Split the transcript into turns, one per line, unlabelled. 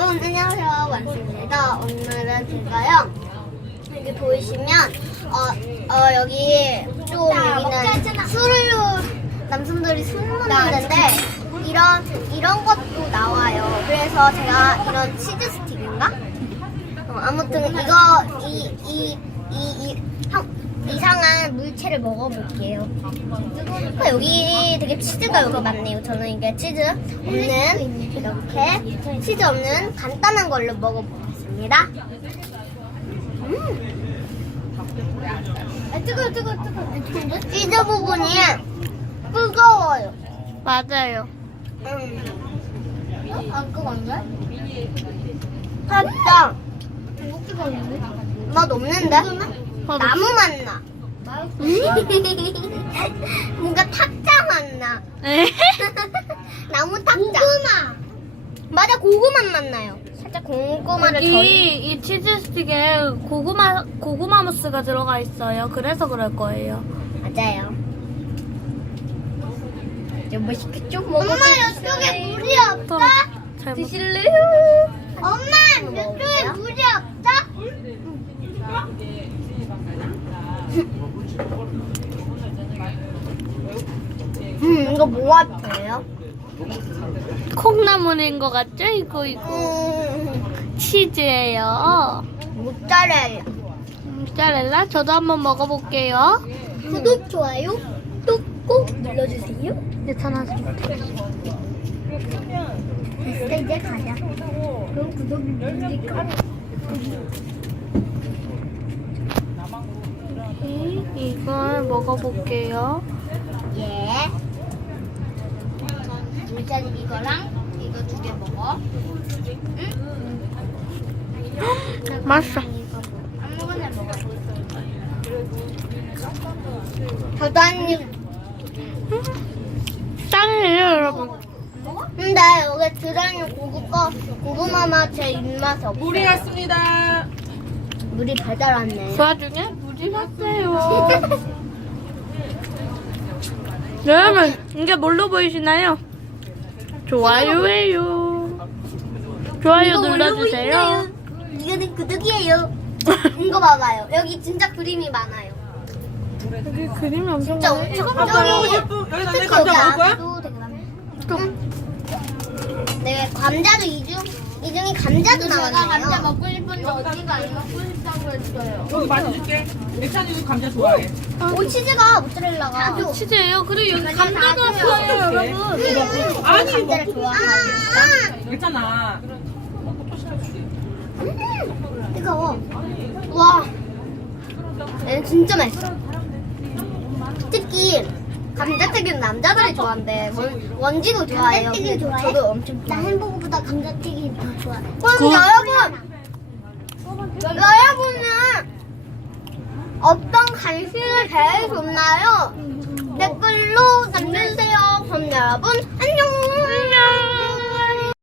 여러분 안녕하세요, 완수입니다. 오늘은 제가요, 여기 보이시면 여기 좀 여기는 술을 남성들이 술 먹는데 이런 것도 나와요. 그래서 제가 이런 치즈 스틱인가? 아무튼 이상한 물체를 먹어볼게요. 여기 되게 치즈가 여기 많네요. 저는 이게 치즈 없는, 이렇게 치즈 없는 간단한 걸로 먹어보겠습니다. 뜨거워. 치즈 부분이 뜨거워요.
맞아요.
안 뜨거운데? 살짝 맛 없는데? 나무 맛 나. 뭔가 탁자 맛 나. 나무 탁자. 고구마. 맞아, 고구마 맛 나요. 살짝 고구마를
이 치즈 스틱에 고구마 무스가 들어가 있어요. 그래서 그럴 거예요.
맞아요. 좀 맛있겠죠? 엄마, 이쪽에 물이 없다? 드실래요? 엄마, 이쪽에 물이 없다? 이거 뭐 같아요?
콩나물인 것 같죠? 이거 치즈예요.
모짜렐라.
모짜렐라? 저도 한번 먹어볼게요.
구독, 좋아요, 또 꼭 눌러주세요.
괜찮아서.
됐어, 이제 가자. 그럼 구독 누르니까.
이걸 먹어볼게요.
예. 일단 이거랑 이거 두 개 먹어. 응?
맛있어.
아무거나 먹어. 저도 한 입.
짱이에요, 여러분.
근데 여기 들어있는 고구마 맛 제 입맛에 없어요.
물이 왔습니다.
물이 배달 왔네.
그 와중에 물이 났어요. 여러분, 이게 뭘로 보이시나요? 좋아요예요. 좋아요 눌러주세요.
이거는 구독이에요. 이거 봐봐요. 여기 진짜 그림이 많아요.
여기 그림이 엄청
진짜
많아요.
엄청
감자 먹고 싶어? 여기다 내 감자 먹을 거야?
안에도 되게 많아요. 네, 감자도 이중이 감자도 나왔네요. 제가 감자 먹고 싶은데 어디가 안 먹고 싶다고 했어요.
여기 많이 줄게. 내찬이도 감자 좋아해.
오, 치즈가 모짜렐라가.
치즈예요. 그리고 여기 감자도 왔어요, 여러분.
아니,
감자를
먹고
좋아하니까.
괜찮아.
뜨거워. 와, 얘는 진짜 맛있어. 특히 감자튀김 남자들이 좋아한대. 원지도 좋아해요. 감자튀김 좋아해? 저도 엄청 좋아해요. 나 햄버거보다 감자튀김 더 좋아해. 그럼 여러분은 어떤 간식을 제일 좋나요? 댓글로 남겨주세요. 그럼 여러분 안녕.